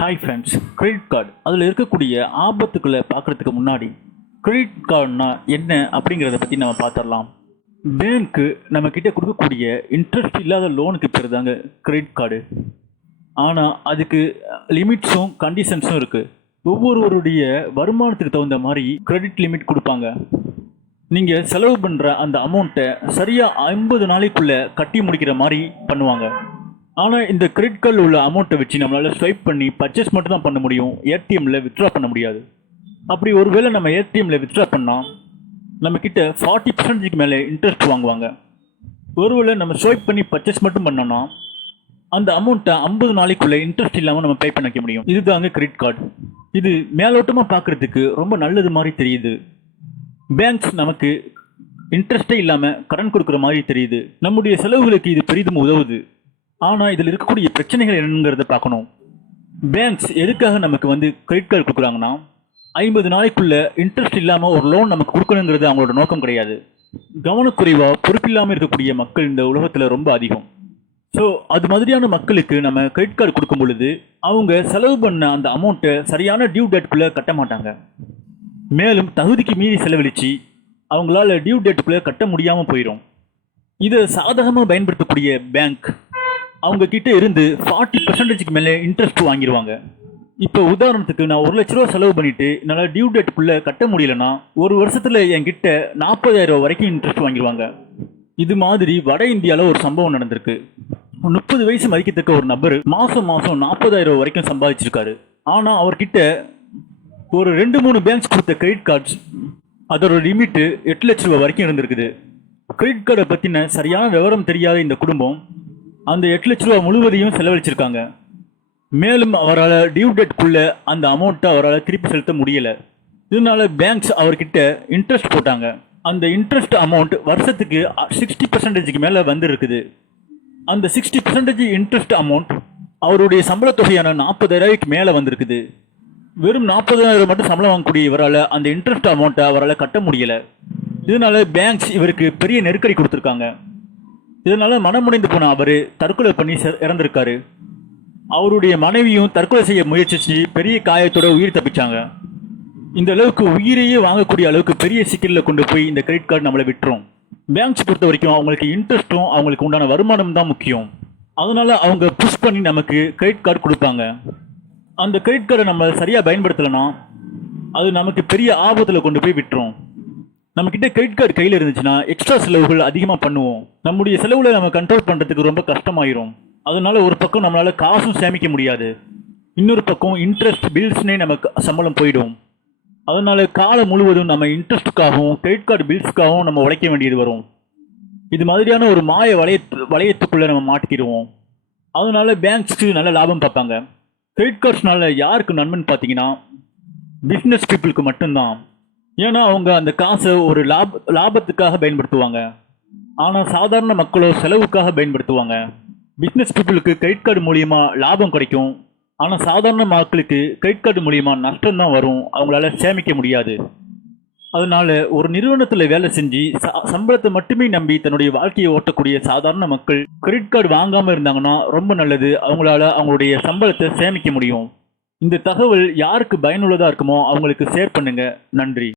Hi friends, credit card அதில் இருக்கக்கூடிய ஆபத்துக்களை பார்க்குறதுக்கு முன்னாடி கிரெடிட் கார்டுனா என்ன அப்படிங்கிறத பற்றி நம்ம பார்த்துடலாம். பேங்க்கு நம்மக்கிட்ட கொடுக்கக்கூடிய இன்ட்ரெஸ்ட் இல்லாத லோனுக்கு பேர் தாங்க கிரெடிட் கார்டு. ஆனால் அதுக்கு லிமிட்ஸும் கண்டிஷன்ஸும் இருக்குது. ஒவ்வொருவருடைய வருமானத்துக்கு தகுந்த மாதிரி கிரெடிட் லிமிட் கொடுப்பாங்க. நீங்கள் செலவு பண்ணுற அந்த அமௌண்ட்டை சரியாக 50 நாளைக்குள்ளே கட்டி முடிக்கிற மாதிரி பண்ணுவாங்க. ஆனால் இந்த கிரெடிட் கார்டில் உள்ள அமௌண்ட்டை வச்சு நம்மளால் ஸ்வைப் பண்ணி பர்ச்சேஸ் மட்டும் தான் பண்ண முடியும். ஏடிஎம்மில் வித்ட்ரா பண்ண முடியாது. அப்படி ஒருவேளை நம்ம ஏடிஎம்மில் வித்ட்ரா பண்ணால் நம்மக்கிட்ட 40% மேலே இன்ட்ரெஸ்ட் வாங்குவாங்க. ஒருவேளை நம்ம ஸ்வைப் பண்ணி பர்ச்சேஸ் மட்டும் பண்ணோன்னா அந்த அமௌண்ட்டை 50 நாளைக்குள்ளே இன்ட்ரெஸ்ட் இல்லாமல் நம்ம பே பண்ணிக்க முடியும். இதுதாங்க கிரெடிட் கார்டு. இது மேலோட்டமாக பார்க்குறதுக்கு ரொம்ப நல்லது மாதிரி தெரியுது. பேங்க்ஸ் நமக்கு இன்ட்ரெஸ்டே இல்லாமல் கடன் கொடுக்குற மாதிரி தெரியுது. நம்முடைய செலவுகளுக்கு இது பெரிதும் உதவுது. ஆனால் இதில் இருக்கக்கூடிய பிரச்சனைகள் என்னங்கிறத பார்க்கணும். பேங்க்ஸ் எதுக்காக நமக்கு கிரெடிட் கார்டு கொடுக்குறாங்கன்னா 50 நாளைக்குள்ளே இன்ட்ரெஸ்ட் இல்லாமல் ஒரு லோன் நமக்கு கொடுக்கணுங்கிறது அவங்களோட நோக்கம் கிடையாது. கவனக்குறைவாக பொறுப்பில்லாமல் இருக்கக்கூடிய மக்கள் இந்த உலகத்தில் ரொம்ப அதிகம். ஸோ அது மாதிரியான மக்களுக்கு நம்ம கிரெடிட் கார்டு கொடுக்கும் பொழுது அவங்க செலவு பண்ண அந்த அமௌண்ட்டை சரியான டியூ டேட்டுக்குள்ளே கட்ட மாட்டாங்க. மேலும் தகுதிக்கு மீறி செலவழித்து அவங்களால டியூ டேட்டுக்குள்ளே கட்ட முடியாமல் போயிடும். இதை சாதகமாக பயன்படுத்தக்கூடிய பேங்க் அவங்க கிட்ட இருந்து 40% மேலே இன்ட்ரெஸ்ட் வாங்கிடுவாங்க. இப்போ உதாரணத்துக்கு நான் 1 லட்ச ரூபா செலவு பண்ணிட்டு என்னால் டியூ டேட்டுக்குள்ளே கட்ட முடியலன்னா ஒரு வருஷத்தில் என்கிட்ட 40,000 ரூபா வரைக்கும் இன்ட்ரெஸ்ட் வாங்கிடுவாங்க. இது மாதிரி வட இந்தியாவில் ஒரு சம்பவம் நடந்திருக்கு. 30 வயசு மதிக்கத்தக்க ஒரு நபர் மாதம் 40,000 ரூபா வரைக்கும் சம்பாதிச்சிருக்காரு. ஆனால் அவர்கிட்ட ஒரு 2-3 பேங்க்ஸ் கொடுத்த கிரெடிட் கார்ட்ஸ் அதோட லிமிட்டு 8 லட்ச ரூபா வரைக்கும் இருந்திருக்குது. கிரெடிட் கார்டை பற்றின சரியான விவரம் தெரியாத இந்த குடும்பம் அந்த 8 லட்ச ரூபா முழுவதையும் செலவழிச்சிருக்காங்க. மேலும் அவரால் டியூ டேட்குள்ளே அந்த அமௌண்ட்டை அவரால் திருப்பி செலுத்த முடியலை. இதனால பேங்க்ஸ் அவர்கிட்ட இன்ட்ரெஸ்ட் போட்டாங்க. அந்த இன்ட்ரெஸ்ட் அமௌண்ட் வருஷத்துக்கு 60% மேலே வந்துருக்குது. அந்த 60% இன்ட்ரெஸ்ட் அமௌண்ட் அவருடைய சம்பள தொகையான 40,000 மேலே வந்திருக்குது. வெறும் 40,000 மட்டும் சம்பளம் வாங்கக்கூடிய இவரால் அந்த இன்ட்ரெஸ்ட் அமௌண்ட்டை அவரால் கட்ட முடியலை. இதனால பேங்க்ஸ் இவருக்கு பெரிய நெருக்கடி கொடுத்துருக்காங்க. இதனால மனமுடைந்து போன அவர் தற்கொலை பண்ணி இறந்திருக்காரு. அவருடைய மனைவியும் தற்கொலை செய்ய முயற்சிச்சு பெரிய காயத்தோட உயிர் தப்பிச்சாங்க. இந்த அளவுக்கு உயிரையே வாங்கக்கூடிய அளவுக்கு பெரிய சிக்கலில் கொண்டு போய் இந்த கிரெடிட் கார்டு நம்மளை விட்டுரும். பேங்க்ஸ் பொறுத்த வரைக்கும் அவங்களுக்கு இன்ட்ரெஸ்ட்டும் அவங்களுக்கு உண்டான வருமானம் தான் முக்கியம். அதனால அவங்க புஷ் பண்ணி நமக்கு கிரெடிட் கார்டு கொடுப்பாங்க. அந்த கிரெடிட் கார்டை நம்ம சரியாக பயன்படுத்தலைன்னா அது நமக்கு பெரிய ஆபத்தில் கொண்டு போய் விட்டுரும். நம்மக்கிட்ட கிரெடிட் கார்டு கையில் இருந்துச்சுன்னா எக்ஸ்ட்ரா செலவுகள் அதிகமாக பண்ணுவோம். நம்முடைய செலவுகளை நம்ம கண்ட்ரோல் பண்ணுறதுக்கு ரொம்ப கஷ்டமாயிரும். அதனால ஒரு பக்கம் நம்மளால் காசும் சேமிக்க முடியாது, இன்னொரு பக்கம் இன்ட்ரெஸ்ட் பில்ஸ்னே நமக்கு சம்பளம் போயிடும். அதனால காலம் முழுவதும் நம்ம இன்ட்ரெஸ்ட்டுக்காகவும் கிரெடிட் கார்டு பில்ஸுக்காகவும் நம்ம உழைக்க வேண்டியது வரும். இது மாதிரியான ஒரு மாய வளையத்துக்குள்ளே நம்ம மாட்டிக்கிடுவோம். அதனால பேங்க்ஸ்க்கு நல்ல லாபம் பார்ப்பாங்க. கிரெடிட் கார்ட்ஸ்னால யாருக்கு நன்மைன்னு பார்த்தீங்கன்னா பிஸ்னஸ் பீப்புளுக்கு மட்டும்தான். ஏன்னா அவங்க அந்த காசை ஒரு லாபத்துக்காக பயன்படுத்துவாங்க. ஆனால் சாதாரண மக்களோ செலவுக்காக பயன்படுத்துவாங்க. பிஸ்னஸ் பீப்புளுக்கு கிரெடிட் கார்டு மூலியமாக லாபம் கிடைக்கும். ஆனால் சாதாரண மக்களுக்கு கிரெடிட் கார்டு மூலியமாக நஷ்டம் தான் வரும். அவங்களால சேமிக்க முடியாது. அதனால ஒரு நிறுவனத்தில் வேலை செஞ்சு சம்பளத்தை மட்டுமே நம்பி தன்னுடைய வாழ்க்கையை ஓட்டக்கூடிய சாதாரண மக்கள் கிரெடிட் கார்டு வாங்காமல் இருந்தாங்கன்னா ரொம்ப நல்லது. அவங்களால அவங்களுடைய சம்பளத்தை சேமிக்க முடியும். இந்த தகவல் யாருக்கு பயனுள்ளதாக இருக்குமோ அவங்களுக்கு ஷேர் பண்ணுங்க. நன்றி.